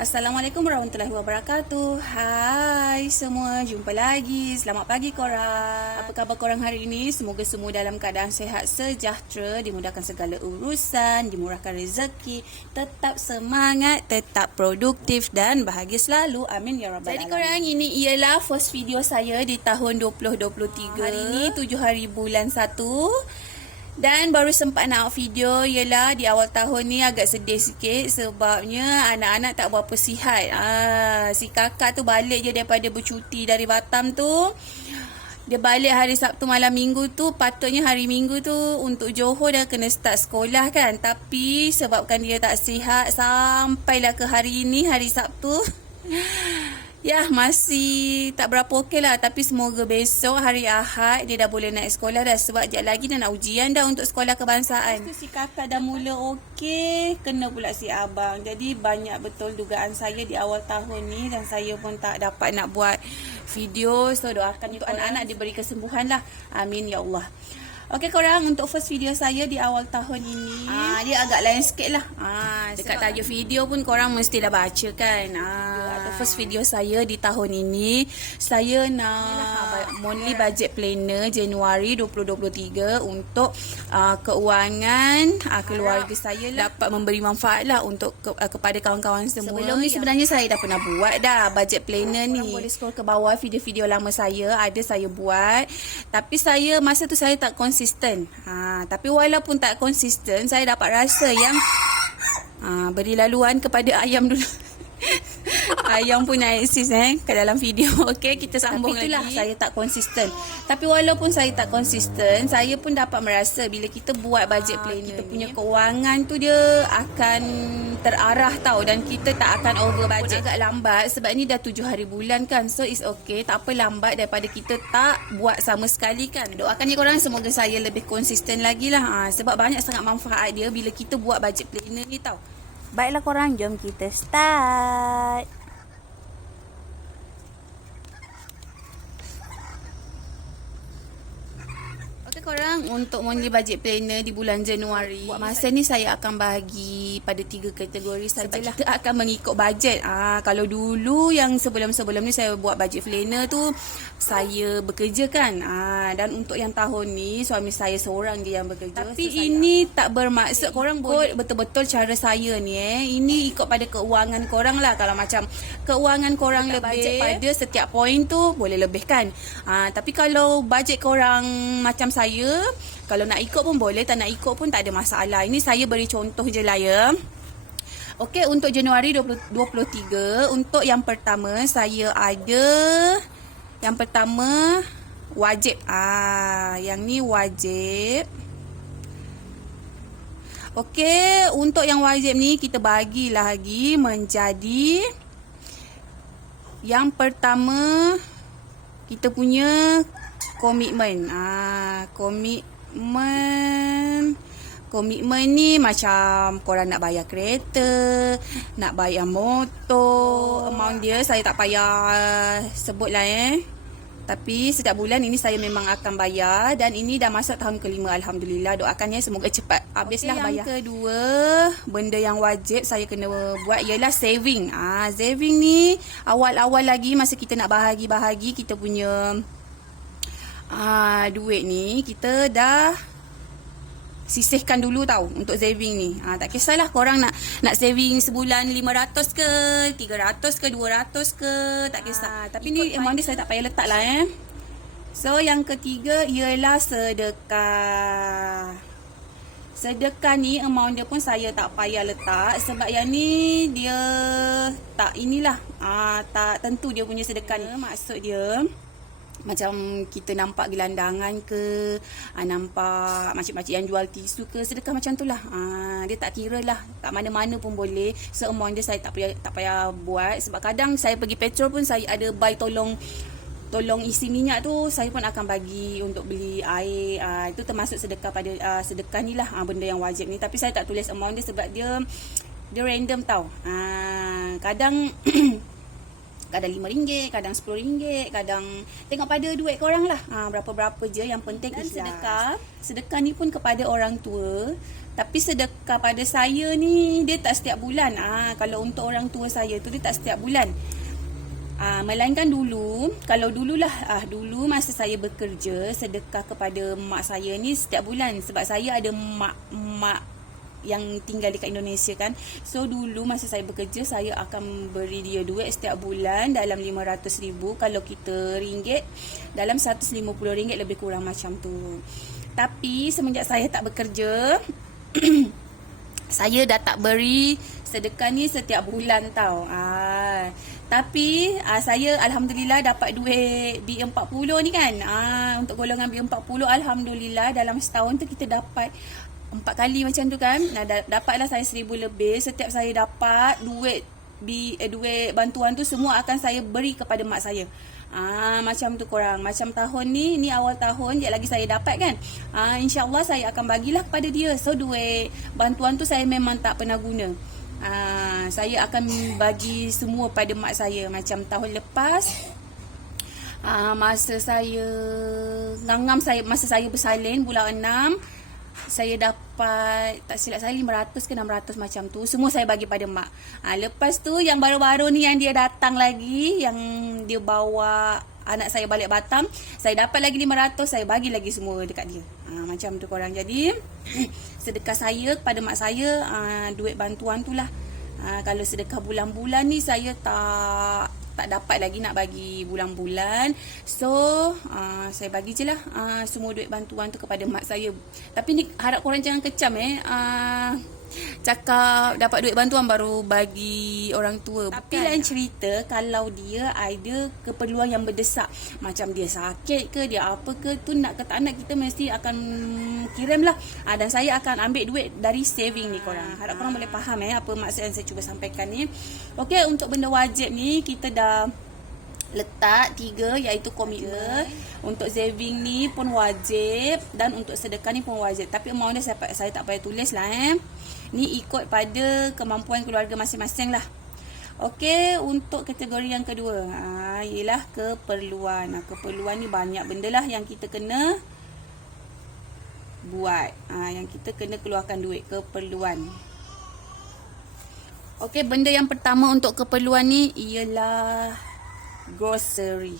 Assalamualaikum warahmatullahi wabarakatuh. Hai semua, jumpa lagi. Selamat pagi korang. Apa khabar korang hari ini? Semoga semua dalam keadaan sehat sejahtera, dimudahkan segala urusan, dimurahkan rezeki, tetap semangat, tetap produktif dan bahagia selalu. Amin ya rabbal alamin. Jadi korang, ini ialah first video saya di tahun 2023. Hari ini 7 hari bulan 1. Dan baru sempat nak video ialah di awal tahun ni agak sedih sikit sebabnya anak-anak tak berapa sihat. Si kakak tu balik je daripada bercuti dari Batam tu. Dia balik hari Sabtu malam minggu tu. Patutnya hari minggu tu untuk Johor dah kena start sekolah kan. Tapi sebabkan dia tak sihat sampailah ke hari ini, hari Sabtu. Ya, masih tak berapa okey lah. Tapi semoga besok hari Ahad dia dah boleh naik sekolah dah. Sebab sekejap lagi dah nak ujian dah untuk sekolah kebangsaan. Lepas tu si kakak dah mula okey, kena pula si abang. Jadi banyak betul dugaan saya di awal tahun ni. Dan saya pun tak dapat nak buat video. So doakan untuk anak-anak diberi kesembuhan lah. Amin ya Allah. Okey korang, untuk first video saya di awal tahun ini, dia agak lain sikit lah. Dekat tajuk video pun korang mesti dah baca kan. First video saya di tahun ini, saya nak monthly budget planner Januari 2023 untuk keuangan keluarga saya lah, dapat memberi manfaat lah untuk kepada kawan-kawan semua. Sebelum ni sebenarnya saya dah pernah buat dah budget planner ni. Boleh scroll ke bawah video-video lama saya, ada saya buat. Tapi saya masa tu saya tak konsisten. Tapi walaupun tak konsisten, saya dapat rasa yang beri laluan kepada ayam dulu. Ayam punya eksis ke dalam video. Okey, kita sambung lagi. Itulah saya tak konsisten. Tapi walaupun saya tak konsisten, saya pun dapat merasa bila kita buat budget planner, kita punya keuangan tu dia akan terarah tau. Dan kita tak akan over budget. Agak lambat sebab ni dah 7 hari bulan kan. So it's okay, tak apa lambat daripada kita tak buat sama sekali kan. Doakan je korang semoga saya lebih konsisten lagi lah. Sebab banyak sangat manfaat dia bila kita buat budget planner ni tau. Baiklah korang, jom kita start. Okey korang, untuk monthly budget planner di bulan Januari, buat masa ni saya akan bahagi pada 3 kategori sajalah. Kita akan mengikut bajet. Kalau dulu yang sebelum-sebelum ni saya buat budget planner tu, saya bekerja kan. Dan untuk yang tahun ni suami saya seorang je yang bekerja. Tapi so, ini tak bermaksud korang boleh betul-betul cara saya ni Ini ikut pada keuangan korang lah. Kalau macam keuangan korang lebih bajet pada setiap poin tu, boleh lebihkan. Tapi kalau bajet korang macam saya, kalau nak ikut pun boleh, tak nak ikut pun tak ada masalah. Ini saya beri contoh je lah ya. Okey, untuk Januari 2023, untuk yang pertama saya ada, yang pertama wajib. Yang ni wajib. Okey, untuk yang wajib ni kita bagi lagi menjadi, yang pertama kita punya komitmen. Komitmen ni macam korang nak bayar kereta, nak bayar motor. Amount dia saya tak payah sebut lah Tapi setiap bulan ini saya memang akan bayar. Dan ini dah masuk tahun kelima, alhamdulillah. Doakannya semoga cepat habislah bayar. Yang kedua, benda yang wajib saya kena buat ialah saving. Saving ni awal-awal lagi masa kita nak bahagi-bahagi kita punya duit ni, kita dah sisihkan dulu tau untuk saving ni. Tak kisahlah korang nak saving sebulan 500 ke, 300 ke, 200 ke, tak kisah. Tapi ni amount ni saya tak payah letak lah So yang ketiga ialah sedekah. Sedekah ni amount dia pun saya tak payah letak sebab yang ni dia tak inilah, tak tentu dia punya sedekah ni. Maksud dia macam kita nampak gelandangan ke, nampak makcik-makcik yang jual tisu ke, sedekah macam tu lah. Dia tak kira lah, kat mana-mana pun boleh. So amount dia saya tak payah buat. Sebab kadang saya pergi petrol pun saya ada buy tolong isi minyak tu, saya pun akan bagi untuk beli air. Itu termasuk sedekah pada sedekah ni lah, benda yang wajib ni. Tapi saya tak tulis amount dia sebab dia random tau. Kadang kadang RM5, kadang RM10, kadang tengok pada duit korang lah. Berapa-berapa je, yang penting ikhlas. Sedekah ni pun kepada orang tua. Tapi sedekah pada saya ni dia tak setiap bulan. Kalau untuk orang tua saya tu dia tak setiap bulan. Melainkan dulu, kalau dululah dulu masa saya bekerja, sedekah kepada mak saya ni setiap bulan, sebab saya ada mak yang tinggal dekat Indonesia kan. So dulu masa saya bekerja, saya akan beri dia duit setiap bulan dalam RM500,000. Kalau kita ringgit, dalam RM150 lebih kurang macam tu. Tapi semenjak saya tak bekerja saya dah tak beri sedekah ni setiap bulan tau. Tapi saya Alhamdulillah dapat duit B40 ni kan. Untuk golongan B40, Alhamdulillah dalam setahun tu kita dapat 4 kali macam tu kan. Dapatlah saya 1,000 lebih. Setiap saya dapat duit bantuan tu, semua akan saya beri kepada mak saya. Macam tu korang. Macam tahun ni awal tahun je lagi saya dapat kan. InsyaAllah saya akan bagilah kepada dia. So duit bantuan tu saya memang tak pernah guna. Saya akan bagi semua pada mak saya. Macam tahun lepas, masa saya ngangam, masa saya bersalin bulan 6, saya dapat, tak silap saya, 500 ke 600 macam tu. Semua saya bagi pada mak. Lepas tu yang baru-baru ni yang dia datang lagi, yang dia bawa anak saya balik Batam, saya dapat lagi 500, saya bagi lagi semua dekat dia. Macam tu korang. Jadi sedekah saya kepada mak saya, duit bantuan tu lah. Kalau sedekah bulan-bulan ni saya tak dapat lagi nak bagi bulan-bulan. So saya bagi je lah semua duit bantuan tu kepada mak saya. Tapi ni harap korang jangan kecam cakap dapat duit bantuan baru bagi orang tua. Tapi lain cerita kalau dia ada keperluan yang berdesak, macam dia sakit ke, dia apa ke, tu nak ke tak nak, kita mesti akan kirim lah. Dan saya akan ambil duit dari saving ni korang. Harap korang boleh faham apa maksud yang saya cuba sampaikan ni. Okey, untuk benda wajib ni kita dah letak 3, iaitu komitmen. Untuk saving ni pun wajib, dan untuk sedekah ni pun wajib. Tapi amount dia saya tak payah tulis lah. Ni ikut pada kemampuan keluarga masing-masing lah. Okey, untuk kategori yang kedua, ialah keperluan. Keperluan ni banyak benda lah yang kita kena buat. Yang kita kena keluarkan duit, keperluan. Okey, benda yang pertama untuk keperluan ni ialah grocery.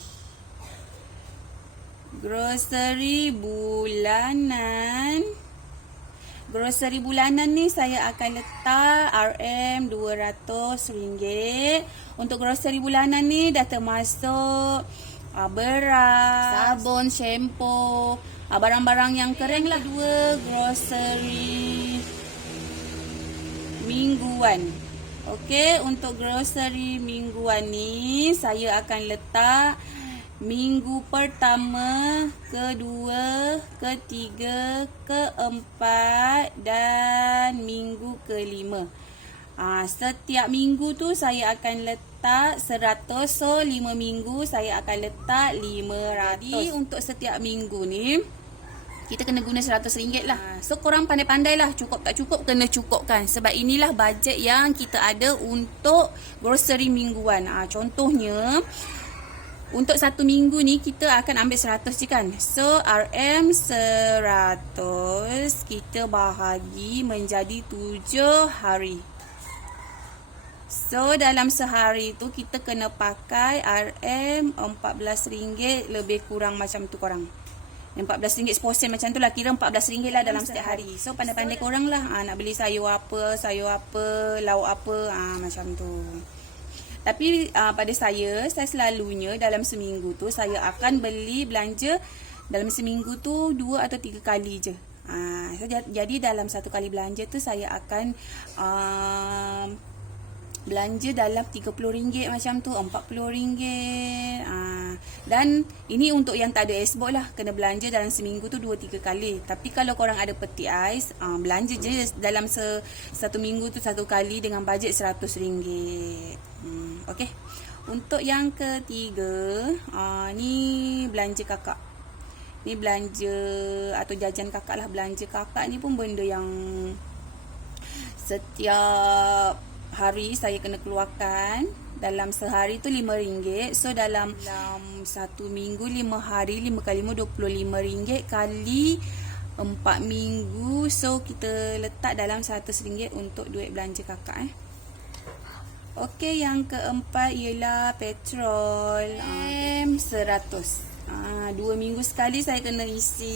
Grocery bulanan. Grocery bulanan ni saya akan letak RM200. Untuk grocery bulanan ni dah termasuk beras, sabun, shampoo, barang-barang yang kering lah. 2 grocery mingguan. Okey, untuk grocery mingguan ni saya akan letak minggu pertama, kedua, ketiga, keempat dan minggu kelima. Setiap minggu tu saya akan letak 100. So 5 minggu saya akan letak 500. Jadi untuk setiap minggu ni kita kena guna RM100 lah. So korang pandai-pandai lah, cukup tak cukup kena cukupkan. Sebab inilah bajet yang kita ada untuk grocery mingguan. Contohnya untuk 1 minggu ni kita akan ambil 100 je kan. So RM100 kita bahagi menjadi 7 hari. So dalam sehari tu kita kena pakai RM14 lebih kurang macam tu korang. RM14 seporsi macam tu lah. Kira RM14 lah dalam setiap hari. So pandai-pandai korang lah nak beli sayur apa, lauk apa, macam tu. Tapi pada saya selalunya dalam seminggu tu saya akan beli belanja dalam seminggu tu 2 atau 3 kali je. So, jadi dalam 1 kali belanja tu saya akan belanja dalam RM30 macam tu, RM40. Dan ini untuk yang tak ada esbok lah, kena belanja dalam seminggu tu 2-3 kali. Tapi kalau korang ada peti ais, belanja je dalam 1 minggu tu 1 kali dengan bajet RM100. Okey. Untuk yang ketiga, ni belanja kakak. Ni belanja atau jajan kakak lah. Belanja kakak ni pun benda yang setiap hari saya kena keluarkan. Dalam sehari tu RM5. So dalam 1 minggu 5 hari, 5 kali 5 RM25 kali 4 minggu. So kita letak dalam RM100 untuk duit belanja kakak. Okey, yang keempat ialah petrol. RM100. 2 minggu sekali saya kena isi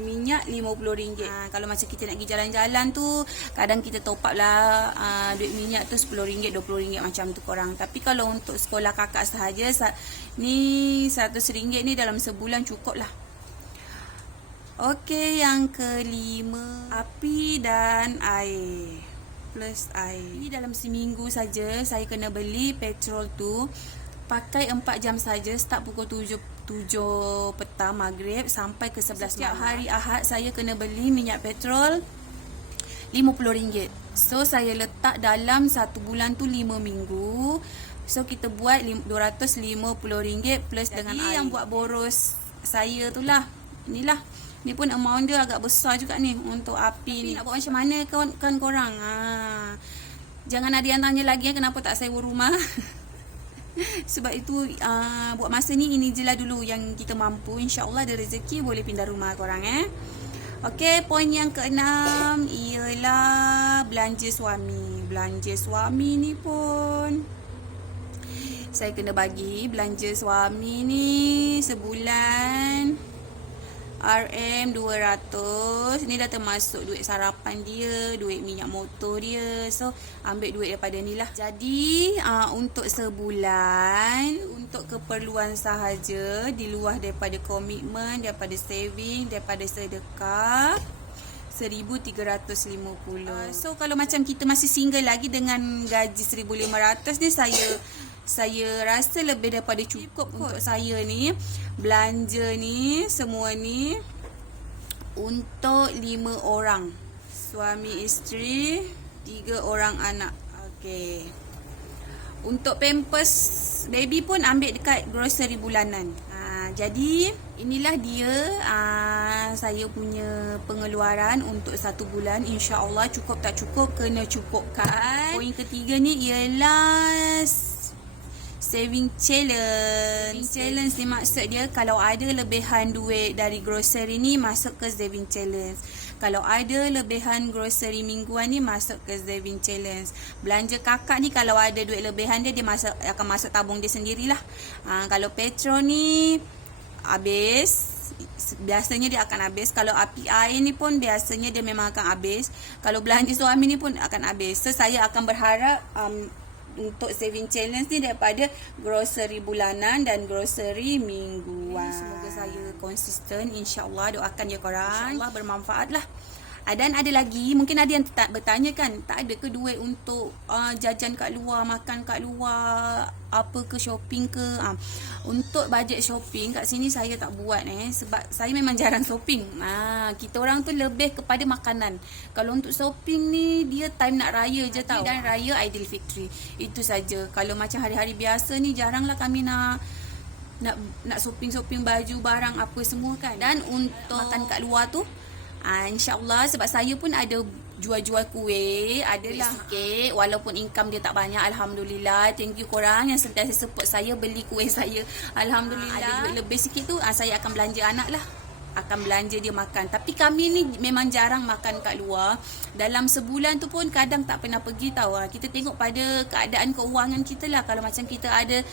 minyak RM50. Kalau macam kita nak pergi jalan-jalan tu, kadang kita top up lah duit minyak tu RM10, RM20 macam tu korang. Tapi kalau untuk sekolah kakak sahaja, ni RM100 ni dalam sebulan cukup lah. Okey, yang kelima, api dan air. Plus air. Ini dalam seminggu saja saya kena beli petrol tu. Pakai 4 jam saja, start pukul 7 petang maghrib sampai ke 11 malam. Setiap hari Ahad saya kena beli minyak petrol RM50. So saya letak dalam 1 bulan tu 5 minggu. So kita buat RM250 plus dengan air. Yang buat boros saya tu lah. Inilah. Ni pun amount dia agak besar juga ni untuk api ni. Nak buat macam mana kan korang? Jangan ada yang tanya lagi kenapa tak sewa rumah. Sebab itu buat masa ni ini je lah dulu yang kita mampu. InsyaAllah ada rezeki boleh pindah rumah korang. Okey, poin yang keenam ialah belanja suami. Belanja suami ni pun saya kena bagi belanja suami ni sebulan RM200. Ni dah termasuk duit sarapan dia, duit minyak motor dia. So ambil duit daripada ni lah. Jadi untuk sebulan, untuk keperluan sahaja di luar daripada komitmen, daripada saving, daripada sedekah, RM1,350. So kalau macam kita masih single lagi dengan gaji RM1,500 ni, saya rasa lebih daripada cukup untuk saya ni belanja ni semua ni untuk 5 orang, suami isteri, 3 orang anak. Okey. Untuk pampers baby pun ambil dekat grocery bulanan. Jadi inilah dia saya punya pengeluaran untuk 1 bulan. InsyaAllah cukup tak cukup kena cukupkan. Poin ketiga ni ialah saving challenge. Saving challenge ni maksud dia kalau ada lebihan duit dari grocery ni masuk ke saving challenge. Kalau ada lebihan grocery mingguan ni masuk ke saving challenge. Belanja kakak ni kalau ada duit lebihan dia akan masuk tabung dia sendirilah. Kalau petrol ni habis, biasanya dia akan habis. Kalau api air ni pun biasanya dia memang akan habis. Kalau belanja suami ni pun akan habis. So saya akan berharap untuk saving challenge ni daripada grocery bulanan dan grocery mingguan. Semoga saya konsisten, insyaAllah. Doakan je korang, insyaAllah bermanfaat lah. Dan ada lagi, mungkin ada yang bertanya kan, tak ada ke duit untuk jajan kat luar, makan kat luar, apa ke shopping ke. Untuk bajet shopping kat sini saya tak buat sebab saya memang jarang shopping. Kita orang tu lebih kepada makanan. Kalau untuk shopping ni dia time nak raya je tau, dan raya Aidilfitri. Itu saja. Kalau macam hari-hari biasa ni jaranglah kami nak shopping baju, barang apa semua kan. Dan untuk makan kat luar tu InsyaAllah sebab saya pun ada jual-jual kuih, adalah sikit, walaupun income dia tak banyak. Alhamdulillah, thank you korang yang sentiasa support saya beli kuih saya. Alhamdulillah, ada duit lebih sikit tu saya akan belanja anak lah, akan belanja dia makan. Tapi kami ni memang jarang makan kat luar. Dalam sebulan tu pun kadang tak pernah pergi tau. Kita tengok pada keadaan keuangan kita lah. Kalau macam kita ada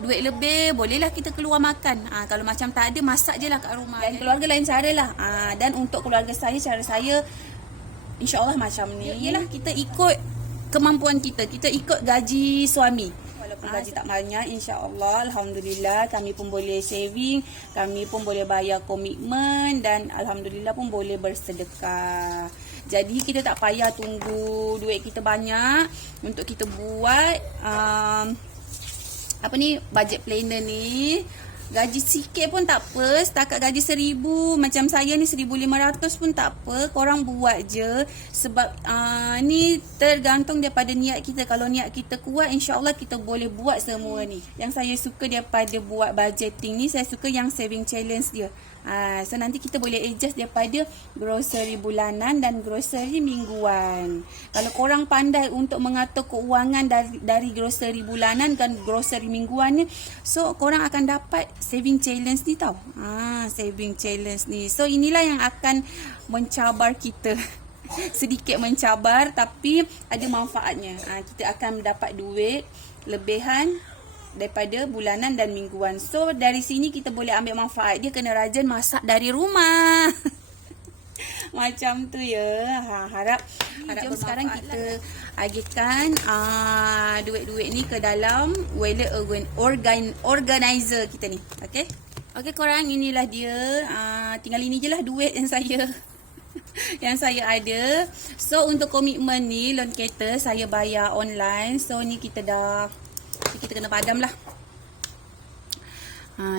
duit lebih, bolehlah kita keluar makan. Kalau macam tak ada, masak je lah kat rumah. Dan keluarga lain cara lah. Dan untuk keluarga saya, cara saya InsyaAllah macam ni. Yelah, kita ikut kemampuan kita. Kita ikut gaji suami. Walaupun gaji tak banyak, InsyaAllah, Alhamdulillah, kami pun boleh saving, kami pun boleh bayar komitmen, dan Alhamdulillah pun boleh bersedekah. Jadi kita tak payah tunggu duit kita banyak untuk kita buat budget planner ni. Gaji sikit pun tak apa, setakat gaji 1,000 macam saya ni 1,500 pun tak apa, korang buat je. Sebab ni tergantung daripada niat kita. Kalau niat kita kuat, insyaAllah kita boleh buat semua ni. Yang saya suka daripada buat budgeting ni, saya suka yang saving challenge dia. So nanti kita boleh adjust daripada grocery bulanan dan grocery mingguan. Kalau korang pandai untuk mengatur keuangan dari grocery bulanan dan grocery mingguan ni, so korang akan dapat saving challenge ni tau. Saving challenge ni. So inilah yang akan mencabar kita. Sedikit mencabar tapi ada manfaatnya. Kita akan mendapat duit lebihan daripada bulanan dan mingguan. So dari sini kita boleh ambil manfaat. Dia kena rajin masak dari rumah. Macam tu ya. Harap jom sekarang kita agihkan duit-duit ni ke dalam wallet organizer kita ni. Okey korang, inilah dia. Tinggal ini je lah duit yang saya ada. So untuk komitmen ni loan kereta saya bayar online. So ni kita kena padam lah.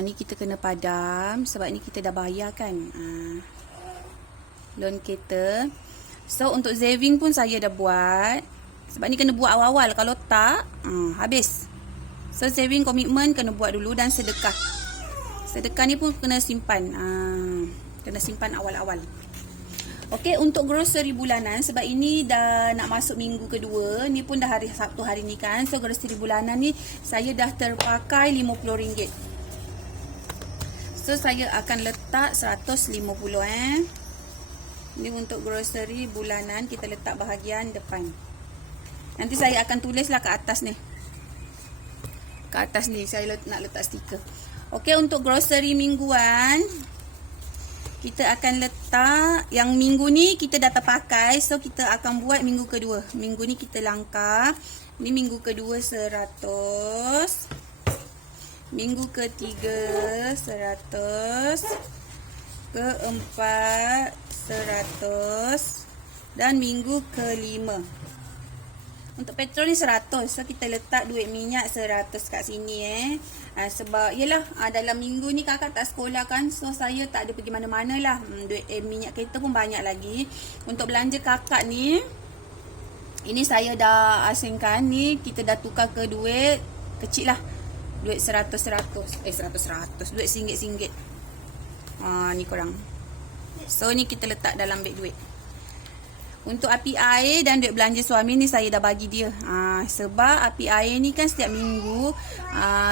Ni kita kena padam sebab ni kita dah bayar kan loan kereta. So untuk saving pun saya dah buat. Sebab ni kena buat awal-awal. Kalau tak habis. So saving komitmen kena buat dulu. Dan sedekah. Sedekah ni pun kena simpan. Kena simpan awal-awal. Okey, untuk grocery bulanan, sebab ini dah nak masuk minggu kedua, ni pun dah hari Sabtu hari ni kan. So grocery bulanan ni saya dah terpakai RM50. So saya akan letak 150 Ni untuk grocery bulanan, kita letak bahagian depan. Nanti saya akan tulislah ke atas ni. Ke atas ni saya nak letak stiker. Okey, untuk grocery mingguan, kita akan letak yang minggu ni kita dah terpakai. So kita akan buat minggu kedua. Minggu ni kita langkah. Ni minggu kedua 100. Minggu ketiga 100. Keempat 100. Dan minggu kelima. Untuk petrol ni 100. So kita letak duit minyak 100 kat sini sebab yelah dalam minggu ni kakak tak sekolah kan. So saya tak ada pergi mana-mana lah. Duit minyak kereta pun banyak lagi. Untuk belanja kakak ni, ini saya dah asingkan. Ni kita dah tukar ke duit kecil lah. Duit 100. Duit RM1. Ni korang. So ni kita letak dalam beg duit. Untuk api air dan duit belanja suami ni saya dah bagi dia. Sebab api air ni kan setiap minggu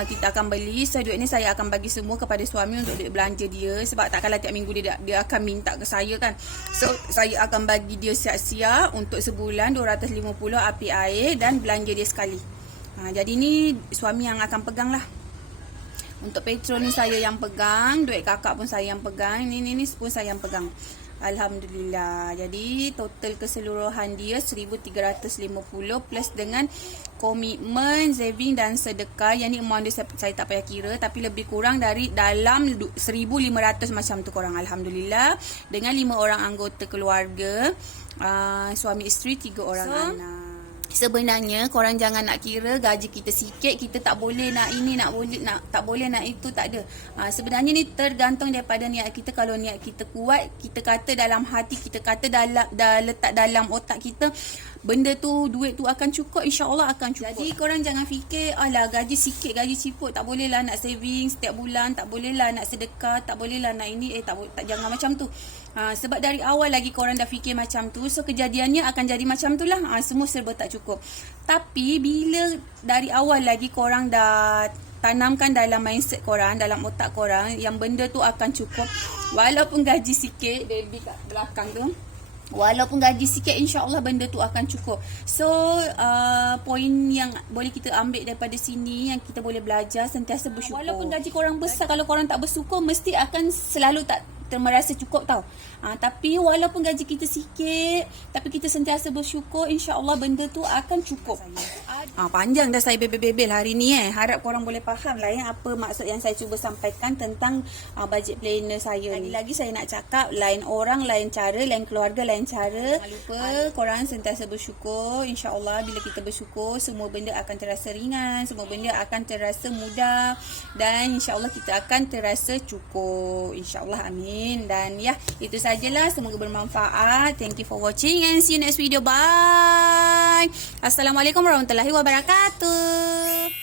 kita akan beli. So duit ni saya akan bagi semua kepada suami untuk duit belanja dia. Sebab takkanlah tiap minggu dia akan minta ke saya kan. So saya akan bagi dia siap-siap untuk sebulan 250 api air dan belanja dia sekali. Jadi ni suami yang akan pegang lah. Untuk petrol ni saya yang pegang. Duit kakak pun saya yang pegang. Ni pun saya yang pegang. Alhamdulillah. Jadi total keseluruhan dia 1350 plus dengan komitmen, saving dan sedekah. Yang ni amount dia saya tak payah kira, tapi lebih kurang dari dalam 1500 macam tu korang. Alhamdulillah. Dengan 5 orang anggota keluarga, suami isteri, 3 orang anak. Sebenarnya korang jangan nak kira gaji kita sikit, kita tak boleh nak ini, tak boleh nak itu, tak ada. Sebenarnya ni tergantung daripada niat kita. Kalau niat kita kuat, kita kata dalam hati, kita kata dah letak dalam otak kita, benda tu, duit tu akan cukup, insya-Allah akan cukup. Jadi korang jangan fikir alah gaji sikit, gaji ciput, tak boleh lah nak saving setiap bulan, tak boleh lah nak sedekah, tak boleh lah nak ini, jangan macam tu. Sebab dari awal lagi korang dah fikir macam tu, so kejadiannya akan jadi macam tu lah. Semua serba tak cukup. Tapi bila dari awal lagi korang dah tanamkan dalam mindset korang, dalam otak korang, yang benda tu akan cukup, walaupun gaji sikit, baby kat belakang tu, walaupun gaji sikit, insya-Allah benda tu akan cukup. So poin yang boleh kita ambil daripada sini, yang kita boleh belajar, sentiasa bersyukur. Walaupun gaji korang besar, kalau korang tak bersyukur, mesti akan selalu tak merasa cukup tau. Tapi walaupun gaji kita sikit, tapi kita sentiasa bersyukur, insya-Allah benda tu akan cukup. Panjang dah saya bebel-bebel hari ni. Harap korang boleh faham lah apa maksud yang saya cuba sampaikan tentang budget planner saya ni. Lagi-lagi saya nak cakap, lain orang lain cara, lain keluarga lain cara. Jangan lupa korang sentiasa bersyukur. InsyaAllah bila kita bersyukur, semua benda akan terasa ringan, semua benda akan terasa mudah, dan insyaAllah kita akan terasa cukup. InsyaAllah, amin. Dan ya, itu sajalah. Semoga bermanfaat. Thank you for watching and see you next video. Bye. Assalamualaikum warahmatullahi wabarakatuh.